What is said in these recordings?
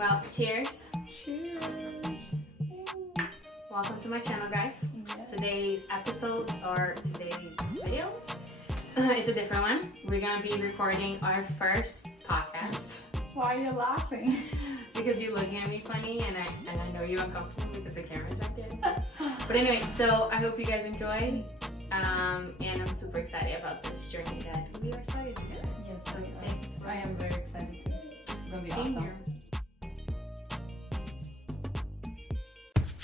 Well, cheers. Cheers. Welcome to my channel, guys. Yes. Today's episode or today's video, it's a different one. We're gonna be recording our first podcast. Why are you laughing? Because you're looking at me funny and I know you're uncomfortable because the camera's right there. But anyway, so I hope you guys enjoy. And I'm super excited about this journey that we are starting together. Yes, So thanks for I am very excited too. It's gonna be being awesome. here.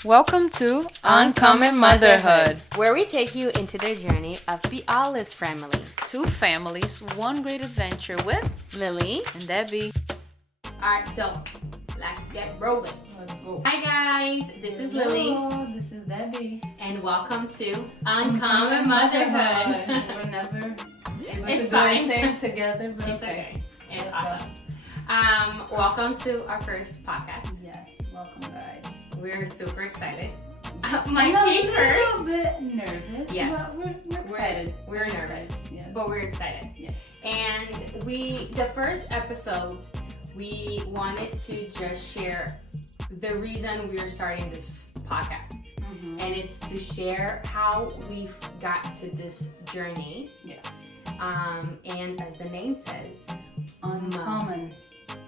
Welcome to Uncommon Motherhood. Where we take you into the journey of the Olives family. Two families, one great adventure with Lily. and Debbie. Alright, so let's get rolling. Let's go. Hi guys, this is Lily, Hello, this is Debbie. and welcome to Uncommon Motherhood. We're never able It's to do fine. the same together, but It's okay. It's Let's awesome. Welcome to our first podcast. Yes, welcome guys. We're super excited. I'm My cheek a hurts. little bit nervous. Yes. But we're excited. We're nervous, Yes. but we're excited. Yes. And the first episode, we wanted to just share the reason we are starting this podcast. Mm-hmm. And it's to share how we got to this journey. Yes. And as the name says, Uncommon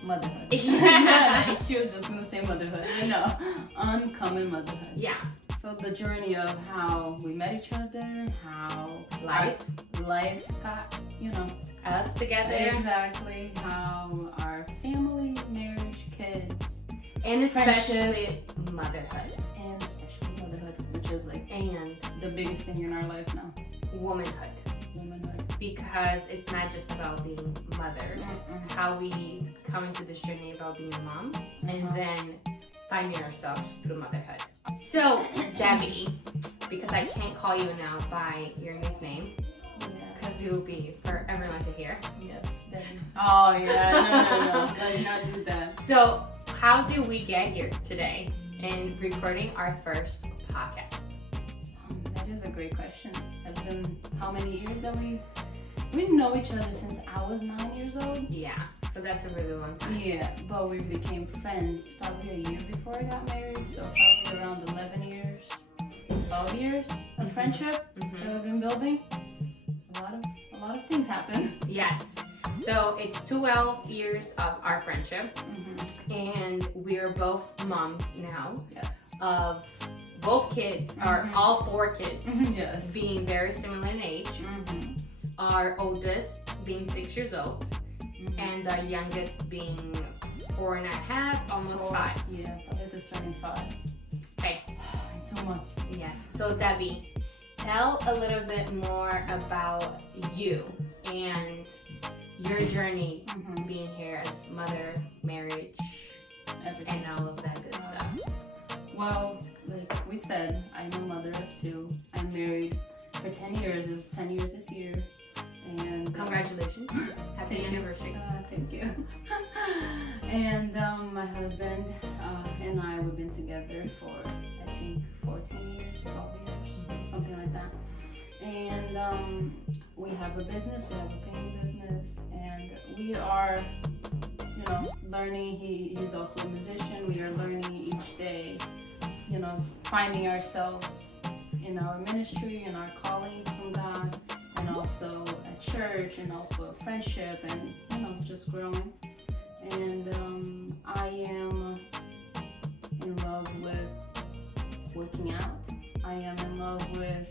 motherhood. Yeah. She was just gonna say motherhood. Uncommon motherhood. yeah, So the journey of how we met each other, how life, our life got, us together, exactly, how our family, marriage, kids, and especially friendship. motherhood, and especially motherhood, which is like and the biggest thing in our lives now. womanhood. Womanhood. Because it's not just about being mothers, Mm-mm. how we come into this journey about being a mom, and Uh-huh. then finding ourselves through motherhood. So, Debbie, because I can't call you now by your nickname, Yeah. because it will be for everyone to hear. Yes. Debbie. Oh yeah. No. Let's not do that. So, how did we get here today in recording our first podcast? That is a great question. It's been how many years that we know each other since I was 9 years old. Yeah, so that's a really long time. Yeah, but we became friends probably a year before I got married, so probably around 11 years, 12 years of friendship that we've been building. A lot of things happen. Yes. So it's 12 years of our friendship, and we're both moms now Yes. of both kids, or all four kids, Yes. being very similar in age. Our oldest being 6 years old, and our youngest being 4.5, almost 5. Yeah, probably just turning 5. Okay. In 2 months. Yes. So Debbie, tell a little bit more about you and your journey being here as mother, marriage, Everything. and all of that good stuff. Well, like we said, I'm a mother of 2. I'm married for 10 years. It was 10 years this year. And Congratulations. Happy anniversary. Thank you. And my husband and I, we've been together for, I think, 14 years, 12 years, something like that. And we have a business, we have a painting business, and we are, learning. He's also a musician. We are learning each day, finding ourselves in our ministry and our calling from God, and also at church, and also friendship, and just growing. And I am in love with working out. I am in love with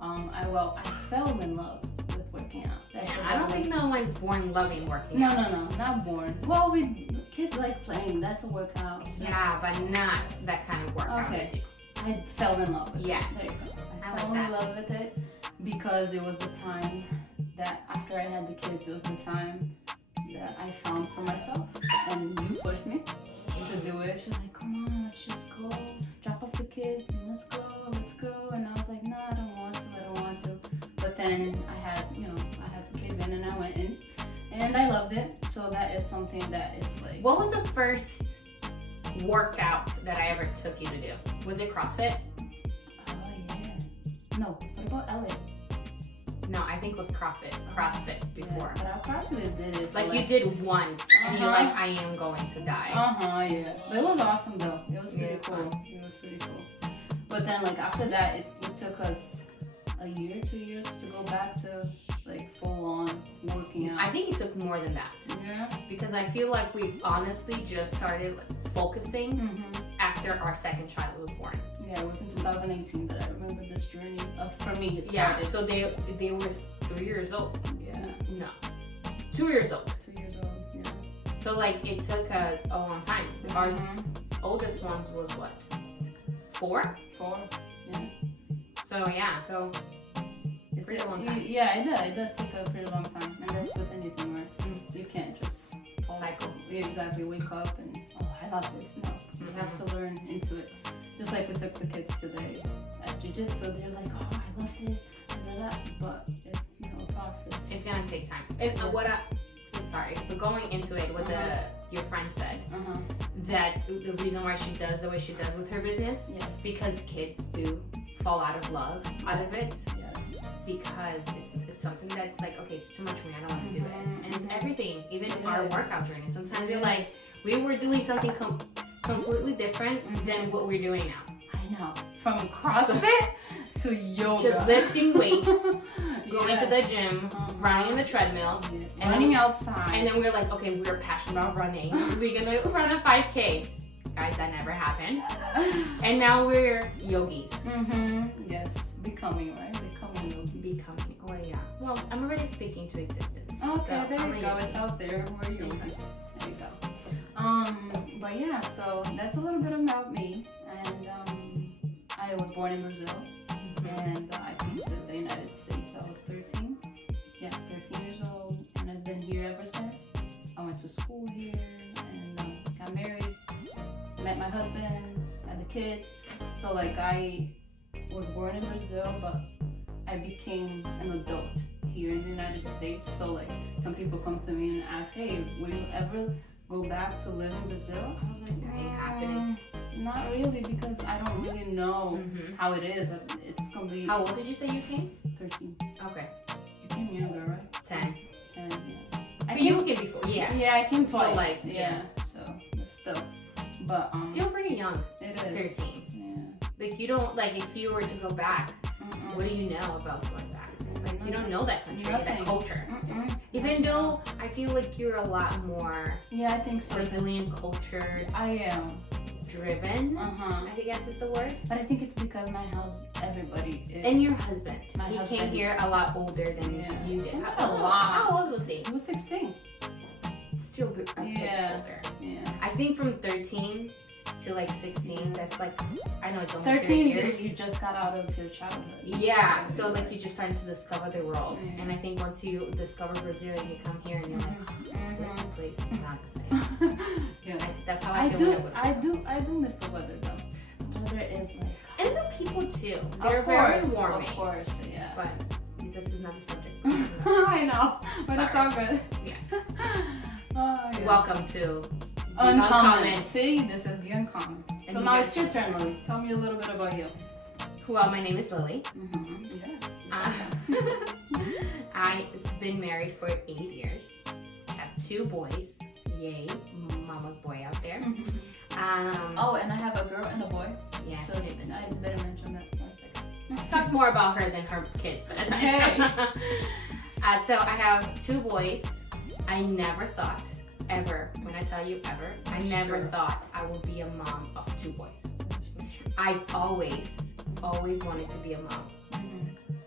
I fell in love with working out. Yeah, I don't think no one's born loving working No, out. not born. Well, kids like playing. That's a workout. So. Yeah, but not that kind of workout. Okay. I fell in love with it. Yes. There you go. I I like fell that. in love with it because it was the time that after I had the kids, it was the time that I found for myself. And you pushed me to do it. She's like, come on, let's just go. Drop off the kids and let's go. And I was like, no, I don't want to. But then I had to give in, and I went in. And I loved it. So that is something that it's like... What was the first workout that I ever took you to do? Was it CrossFit? Oh, yeah. No, what about LA? No, I think it was CrossFit before. Yeah, but I probably did it. Like you did once, and you're like, I am going to die. Yeah. But it was awesome though. It was pretty cool. Fun. It was pretty cool. But then like after that, it took us a year, 2 years to go back to like full on working out. I think it took more than that. Yeah. Because I feel like we honestly just started like, focusing after our second child was born. Yeah, it was in 2018 that I remember this journey. For me, it Yeah, started. so they were 3 years old. Yeah. No, 2 years old. 2 years old. Yeah. So like it took us a long time. Our oldest ones was what? 4? 4. Yeah. So yeah, so pretty long time. Yeah, it does take a pretty long time, and that's with anything, right? You can't just Cycle. Exactly, wake up and I love this. No, you have to learn into it. Just like we took the kids today at jiu-jitsu, they're like, oh, I love this, but it's a process. It's gonna take time. And but going into it, what your friend said, that the reason why she does the way she does with her business, Yes. because kids do fall out of love out of it, Yes. because it's something that's like, okay, it's too much for me, I don't want to do it, and it's everything, even It our is. workout journey. Sometimes you're like, we were doing something completely different than what we're doing now. I know. From CrossFit to yoga. Just lifting weights, going Yeah. to the gym, running on the treadmill, and running outside. and then we're like, okay, we're passionate about running. We're gonna run a 5K. Guys, that never happened. And now we're yogis. Yes. Becoming, right? Becoming yogi. Becoming. Oh yeah. Well, I'm already speaking to existence. Okay, so there I'm you a go. yogi. It's out there. We're yogis. There you go. But yeah, so that's a little bit about me. And I was born in Brazil. And I came to the United States. I was 13. Yeah, 13 years old. And I've been here ever since. I went to school here and got married. Met my husband, had the kids. So like I was born in Brazil, but I became an adult here in the United States. So like some people come to me and ask, hey, will you ever go back to live in Brazil? I was like, That ain't happening. Not really, because I don't really know how it is. It's gonna be. How old did you say you came? 13. Okay. You came younger, right? 10. 10, yeah. But you came before, yeah. Yeah, I came twice. like, yeah. So, but still. But Still pretty young. it is. 13. Yeah. Like you don't, like if you were to go back, what do you know about going back? Like you don't know that country, that Nothing. culture. Even though I feel like you're a lot more Yeah, I think so. Brazilian culture I am. driven. Uh-huh. I guess is the word. But I think it's because my house, everybody is. And your husband. My He husband came is- here a lot older than Yeah. you did. Not a lot. How old was he? He was 16. Still a bit Yeah. older. Yeah. I think from 13 to like 16, that's like, I know it's only 13 years. you just got out of your childhood. Yeah, so like you just starting to discover the world. Yeah. And I think once you discover Brazil and you come here and you're like, this place is not the same. Yes. That's how I feel. when I do miss the weather though. The weather is like. And the people too. They're Of very course, warming. Of course, yeah. But this is not the subject. I know, but it's all good. Yes. Oh, yeah. Welcome to Uncommon. See, this is the Uncommon. And So you now guys- it's your turn, Lily. Tell me a little bit about you. Well, my name is Lily. Yeah. I've been married for 8 years. I have 2 boys. Yay, mama's boy out there. Oh, and I have a girl and a boy. Yes. So I better mention that for a second. Talk more about her than her kids, but that's Hey. So I have 2 boys. I never thought, ever, when I tell you ever, I never Sure. thought I would be a mom of 2 boys. I've always wanted to be a mom.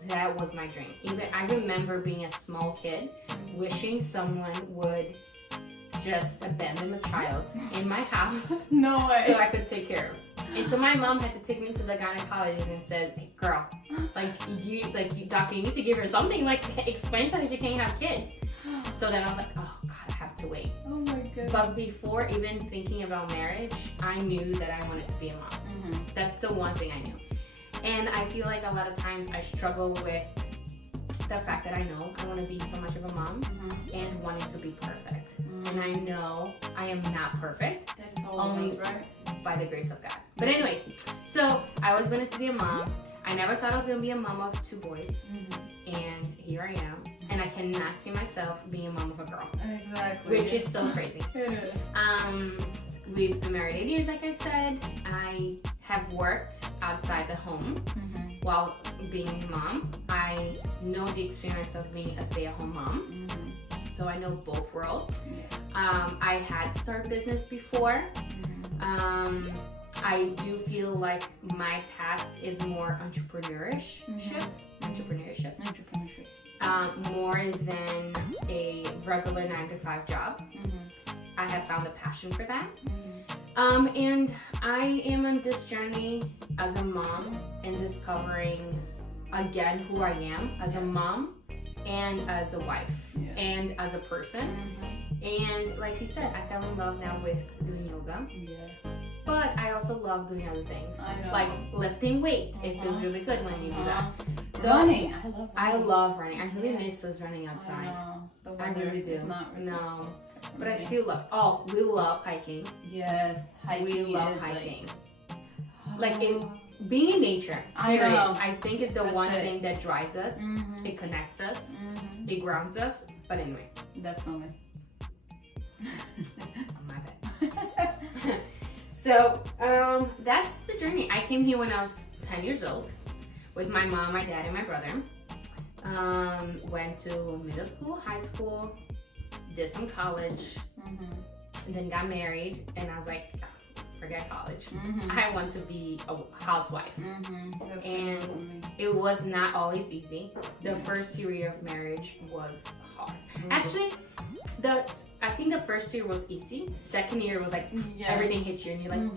That was my dream. Even I remember being a small kid, wishing someone would just abandon the child in my house No way. so I could take care of it. And so my mom had to take me to the gynecologist and said, hey, girl, doctor, you need to give her something, like explain to her she can't have kids. So then I was like, oh God, I have to wait. Oh my goodness. But before even thinking about marriage, I knew that I wanted to be a mom. That's the one thing I knew. And I feel like a lot of times I struggle with the fact that I know I want to be so much of a mom and wanting to be perfect. And I know I am not perfect. That is all Only- it is, right? By the grace of God. But anyways, so I always wanted to be a mom. I never thought I was going to be a mom of 2 boys. And here I am, and I cannot see myself being a mom of a girl. Exactly. Which is so crazy. It is. We've been married 8 years, like I said. I have worked outside the home while being a mom. I know the experience of being a stay-at-home mom, so I know both worlds. I had started business before. I do feel like my path is more entrepreneurship, more than a regular 9-to-5 job. I have found a passion for that. And I am on this journey as a mom and discovering again who I am as a mom and as a wife and as a person. And like you said, I fell in love now with doing yoga. But I also love doing other things, like lifting weights. It feels really good when you do that. So running, I love running. I really miss us running outside. I really do. Not really but I still love. Oh, we love hiking. Yes, hiking. We love hiking. Being in nature. Period. I think it's the one thing that drives us. It connects us. It grounds us. But anyway, definitely. My bad. So that's the journey. I came here when I was 10 years old with my mom, my dad, and my brother. Went to middle school, high school, did some college, and then got married. And I was like, forget college. I want to be a housewife. And it was not always easy. The first few years of marriage was hard. Actually, I think the first year was easy. Second year was like everything hits you and you're like,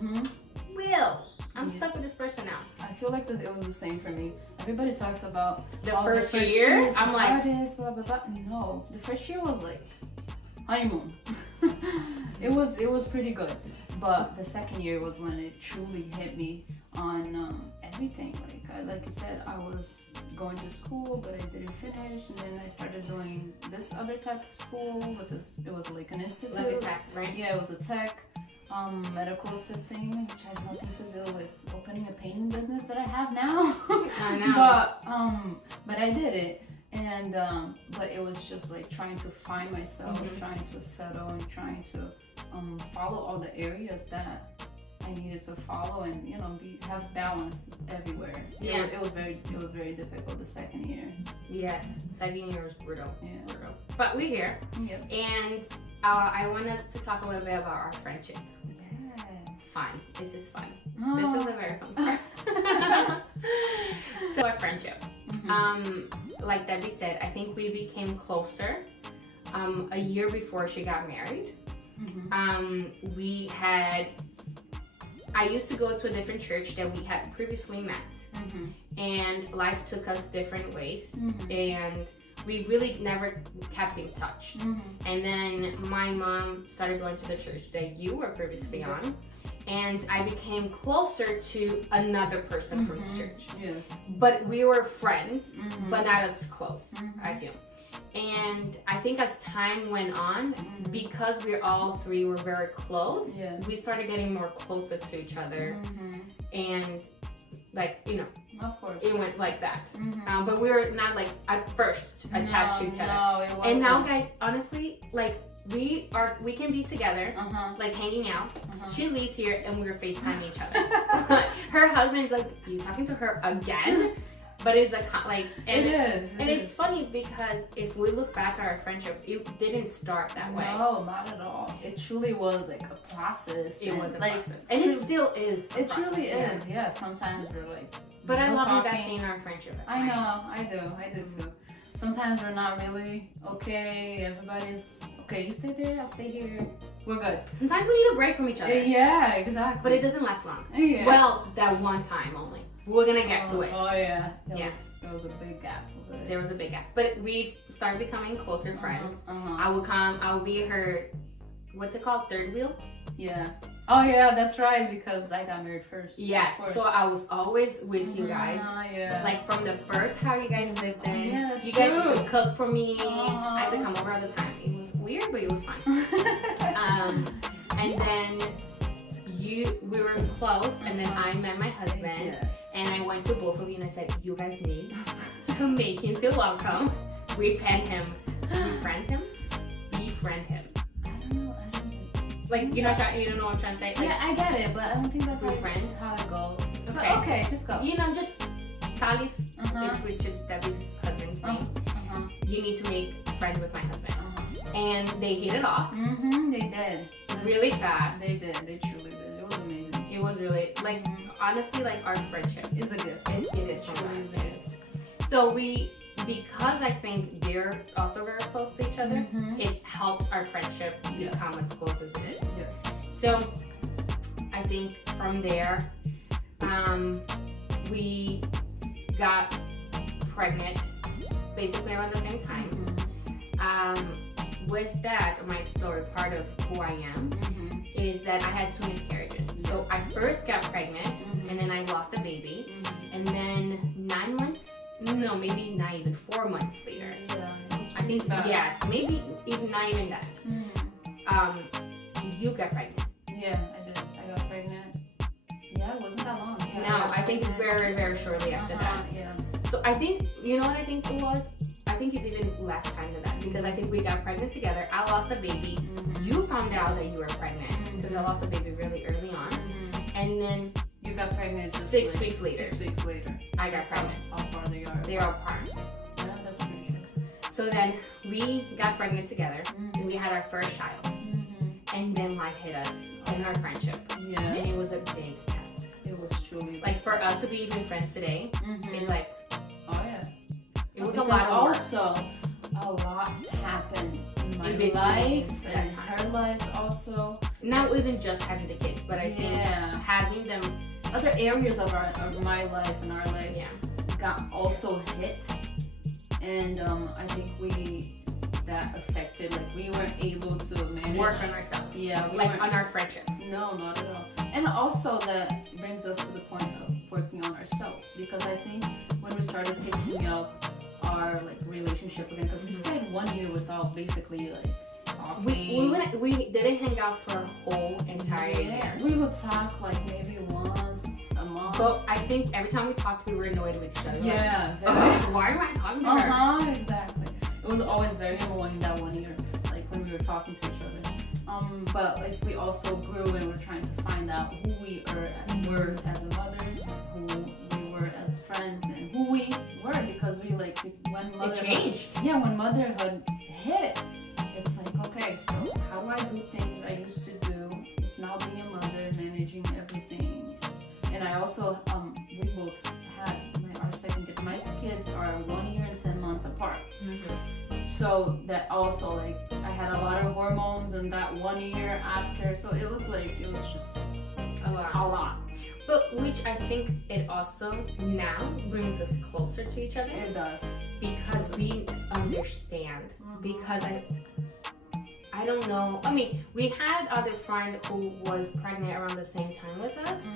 Will, I'm stuck with this person now. I feel like it was the same for me. Everybody talks about the first year. I'm like, hardest, blah blah blah. No, the first year was like honeymoon. it was pretty good, but the second year was when it truly hit me on everything. Like you said, I was going to school, but I didn't finish, and then I started doing this other type of school. It was like an institute, like a tech, right? Yeah, it was a tech. Medical assisting, which has nothing to do with opening a painting business that I have now. I know. But I did it, and but it was just like trying to find myself, trying to settle, and trying to follow all the areas that I needed to follow, and have balance everywhere. Yeah, it was very difficult the second year. Yes, second year was brutal. Yeah, brutal. But we're here, and I want us to talk a little bit about our friendship. Fun. This is fun. This is a very fun part. So our friendship. Like Debbie said, I think we became closer a year before she got married. I used to go to a different church that we had previously met, and life took us different ways, and we really never kept in touch. And then my mom started going to the church that you were previously on, and I became closer to another person from this church. But we were friends, but not as close, I feel. And I think as time went on, because we all three were very close, we started getting more closer to each other. And of course, it went like that. But we were not like at first attached to each other. No, it wasn't. And now, guys, honestly, like we can be together, like hanging out. She leaves here and we're FaceTiming each other. Her husband's like, "You talking to her again?" But it's it's funny because if we look back at our friendship, it didn't start that way. No, not at all. It truly was like a process. It was a process. And it still is. It truly is, yeah. Sometimes we're like, but I love investing in our friendship. I know, I do too. Sometimes we're not really okay. Everybody's okay. You stay there, I'll stay here. We're good. Sometimes we need a break from each other. Yeah, exactly. But it doesn't last long. Yeah. Well, that one time only. We're gonna get to it. Oh yeah. There was a big gap. There was a big gap. But we've started becoming closer friends. I will be her, what's it called? Third wheel? Yeah. Oh yeah, that's right, because I got married first. Yes. So I was always with you guys. Yeah. Like from the first house you guys lived in. Yeah, you guys used to cook for me. I had to come over all the time. It was weird, but it was fun. And then we were close, and then I met my husband, and I went to both of you and I said, you guys need to make him feel welcome. befriend him. Befriend him? Befriend him. I don't know. Like, you don't know what I'm trying to say? Like, Yeah, I get it, but I don't think that's befriend. how it goes. Okay. But okay, just go. You know, just Tali's, Uh-huh. which is Debbie's husband's name. Uh-huh. You need to make friends with my husband. Uh-huh. And they hit it off Mm-hmm, they did. really fast. They did. They truly did. It was amazing. It was really, like, honestly, like, our friendship. It's a gift. It is from truly God. is a gift. So because I think they're also very close to each other, Mhm. it helps our friendship Yes. become as close as it is. Yes. So I think from there, we got pregnant basically around the same time. With that, my story, part of who I am, Mm-hmm. is that I had 2 miscarriages. So I first got pregnant, and then I lost a baby, and then 9 months, no, maybe not even 4 months later. Yeah. I think, yes, maybe even not even that. Mm-hmm. You got pregnant. Yeah, I did. I got pregnant. Yeah, it wasn't that long. Yeah, No, got I think pregnant. very, very shortly after that. Yeah. So I think, you know what I think it was? I think it's even less time than that, because I think we got pregnant together. I lost a baby. Mm-hmm. You found out that you were pregnant, because I lost a baby really early on. Mm-hmm. And then You got pregnant just 6 like weeks later, 6 weeks later. I got pregnant. How far they are. They are apart. Yeah, that's pretty true. So then we got pregnant together, Mm-hmm. and we had our first child. And then life hit us in our friendship. Yeah. And it was a big test. It was truly Like, for us to be even friends today, Mhm. it's like, Oh yeah. it was a Because lot of work. also a lot happened in my In between life that and time. her life also. Now it wasn't just having the kids, but I think Yeah. having them, Other areas of my life and our life yeah, got also hit, and I think that affected, like, we weren't able to manage. work on ourselves. Yeah, we like weren't- on our friendship. No, not at all. And also that brings us to the point of working on ourselves, because I think when we started picking up our like relationship again, because we stayed 1 year without basically like talking. We didn't hang out for a whole entire year. We would talk like maybe once a month. But I think every time we talked, we were annoyed with each other. Like, Yeah. "Ugh, why am I talking to her?" Exactly. It was always very annoying that 1 year, like when we were talking to each other. But like we also grew and we're trying to find out who we were as a mother, who we were as friends, and who we were, because when It motherhood changed. Yeah, when motherhood hit, it's like, okay, so how do I do things that I used to do now being a mother, managing everything? And I also we both had our second kid. My kids are 1 year and 10 months apart. So that also, like, I had a lot of hormones in that 1 year after. So it was just A lot. But which I think it also now brings us closer to each other, It does. because we understand. Because I don't know. I mean, we had other friend who was pregnant around the same time with us.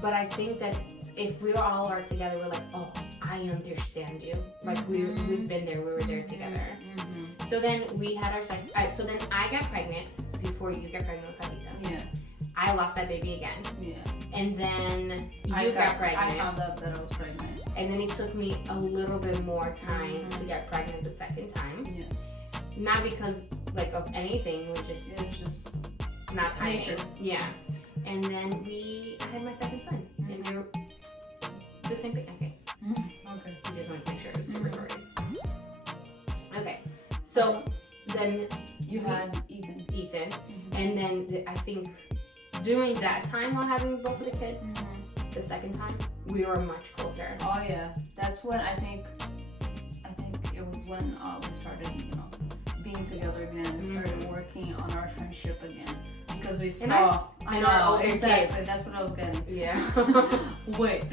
But I think that if we all are together, we're like, oh, I understand you. Like we've been there. We were there together. So then we had our second. So then I got pregnant before you got pregnant with Pavita. Yeah. I lost that baby again. Yeah. And then you got pregnant. I found out that I was pregnant. And then it took me a little bit more time to get pregnant the second time. Yeah. Not because like of anything, we just It was just not timing. nature. Yeah. And then I had my second son. And we were the same thing. Okay. Okay. I just wanted to make sure it was recorded. Okay. So then You had Ethan. and then I think during that time while having both of the kids, the second time, we were much closer. Oh yeah, that's when I think it was when we started, being together again. We started working on our friendship again, because we saw. I and our know older exactly. kids. That's what I was getting. Yeah. Wait.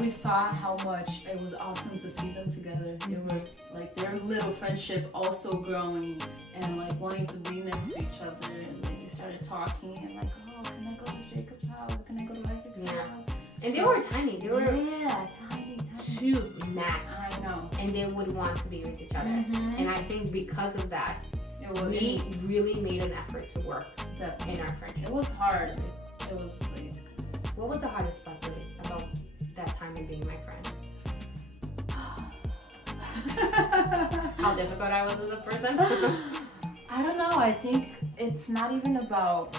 We saw how much it was awesome to see them together. It was like their little friendship also growing, and like wanting to be next to each other, and then they started talking and like, oh, can I go to Jacob's house? Can I go to Isaac's house? And they were tiny. They were tiny. 2 max. I know. And they would want to be with each other. And I think because of that, we really made an effort to work in our friendship. It was hard. It was like, What was the hardest part really about that time and being my friend? How difficult I was as a person? I don't know. I think it's not even about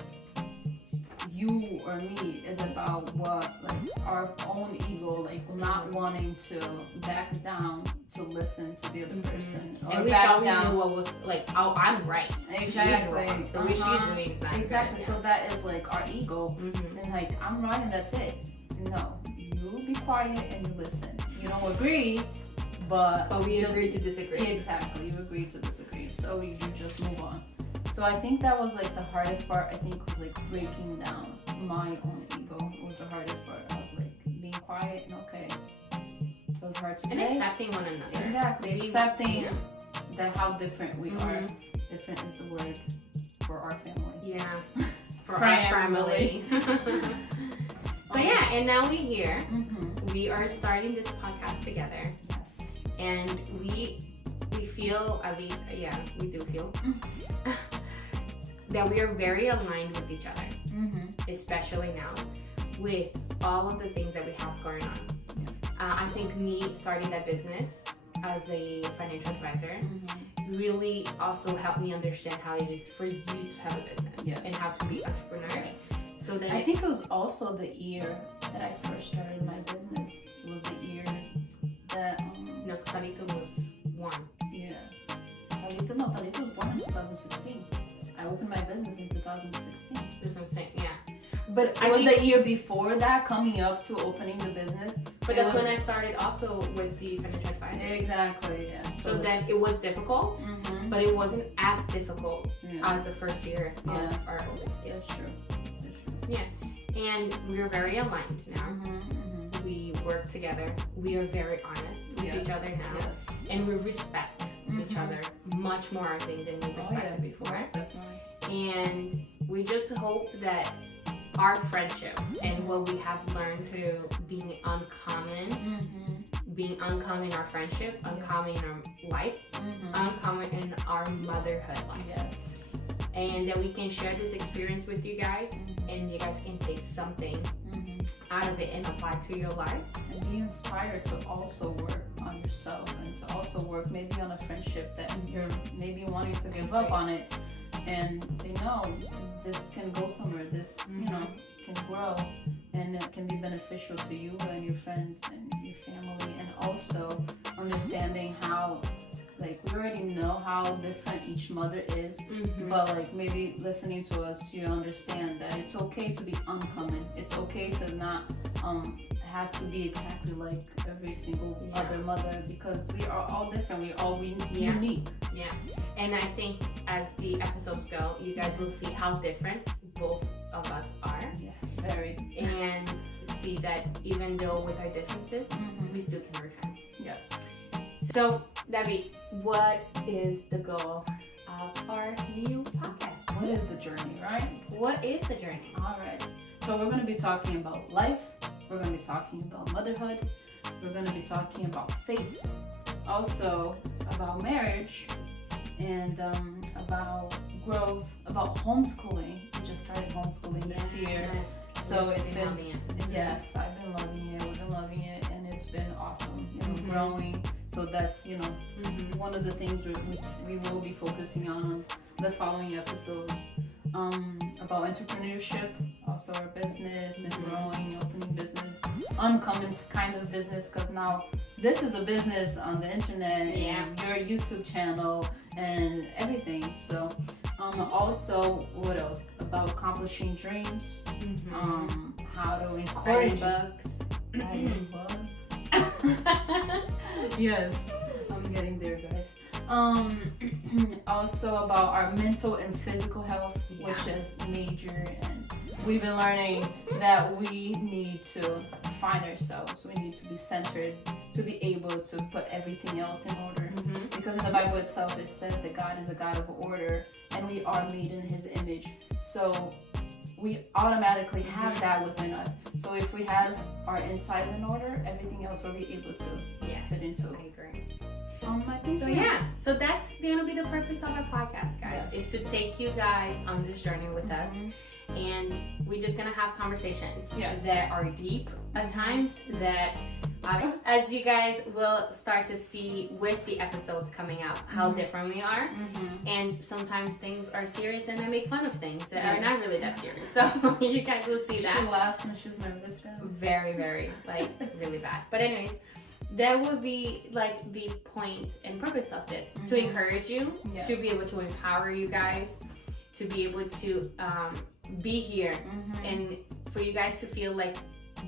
you or me. It's about what, like, our own ego, like not wanting to back down to listen to the other person. Or And we back thought we down. knew what was like, oh, I'm right. Exactly. She's wrong. The way she's doing is not Exactly. good. So that is like our ego. And like, I'm right and that's it. No, you be quiet and you listen. You don't agree, but we just- agreed to disagree. Exactly, you agreed to disagree, so you just move on. So I think that was like the hardest part. I think was like breaking down my own ego. It was the hardest part of like being quiet and okay. It was hard to And say. accepting one another. Exactly, accepting Yeah. that how different we are. Different is the word for our family. Yeah. For Family. our family. So yeah, and now we're here. Mm-hmm. We are starting this podcast together. Yes. And we feel, at least, yeah, we do feel that we are very aligned with each other, especially now with all of the things that we have going on. I think me starting that business as a financial advisor really also helped me understand how it is for you to have a business and how to be entrepreneur. So then I think it was also the year that I first started my business. It was the year that no, Talita was one. yeah. Talita was born in 2016. I opened my business in 2016. That's what I'm saying, yeah. But I it was think- the year before that, coming up to opening the business. But that's when I started also with the financial advisor. Exactly, yeah. So then it was difficult, but it wasn't as difficult yeah. as the first year of our oldest kid. That's true. And we are very aligned now. We work together. We are very honest with each other now. Yes. And we respect each other much more, I think, than we respected before. Most definitely. And we just hope that our friendship and what we have learned through being uncommon, being uncommon in our friendship, uncommon in our life, uncommon in our motherhood life. Yes. And that we can share this experience with you guys, and you guys can take something out of it and apply to your lives. And be inspired to also work on yourself and to also work maybe on a friendship that you're maybe wanting to give up on it and say, no, this can go somewhere. This, you know, can grow and it can be beneficial to you and your friends and your family. And also understanding how, like, we already know how different each mother is, but like maybe listening to us, you understand that it's okay to be uncommon. It's okay to not have to be exactly like every single other mother, because we are all different. We're all unique. Yeah. And I think as the episodes go, you guys will see how different both of us are. Yeah, very. And see that even though with our differences, we still can be friends. Yes. So, Debbie, what is the goal of our new podcast? What is the journey, right? What is the journey? All right. So we're going to be talking about life. We're going to be talking about motherhood. We're going to be talking about faith. Also about marriage and about growth, about homeschooling. We just started homeschooling this year. So it's been, yes, I've been loving it. We've been loving it, and it's been awesome, you know, growing. So that's, you know, one of the things we will be focusing on the following episodes. About entrepreneurship, also our business and growing, opening business, uncommon kind of business, because now this is a business on the internet and your YouTube channel and everything. So also, what else? About accomplishing dreams, how to encourage bugs. writing books. Yes, I'm getting there, guys. Also about our mental and physical health, which is major, and we've been learning that we need to find ourselves. We need to be centered to be able to put everything else in order. Because in the Bible itself, it says that God is a God of order, and we are made in His image. So we automatically have that within us. So if we have our insides in order, everything else will be able to fit into. I agree. I think So that's gonna be the purpose of our podcast, guys, is to take you guys on this journey with us and we're just gonna have conversations Yes. that are deep at times, that as you guys will start to see with the episodes coming out, how different we are. And sometimes things are serious and I make fun of things that are not really that serious. So you guys will see that. She laughs when she's nervous. Very, very, like, really bad. But anyways, that would be like the point and purpose of this, to encourage you, Yes. to be able to empower you guys, to be able to be here, and for you guys to feel like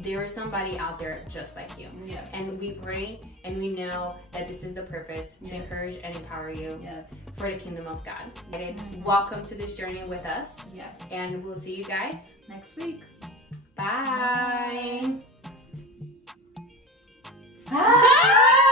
there is somebody out there just like you. Yes. And we pray and we know that this is the purpose, to encourage and empower you Yes. for the kingdom of God. Welcome to this journey with us. Yes. And we'll see you guys next week. Bye. Bye.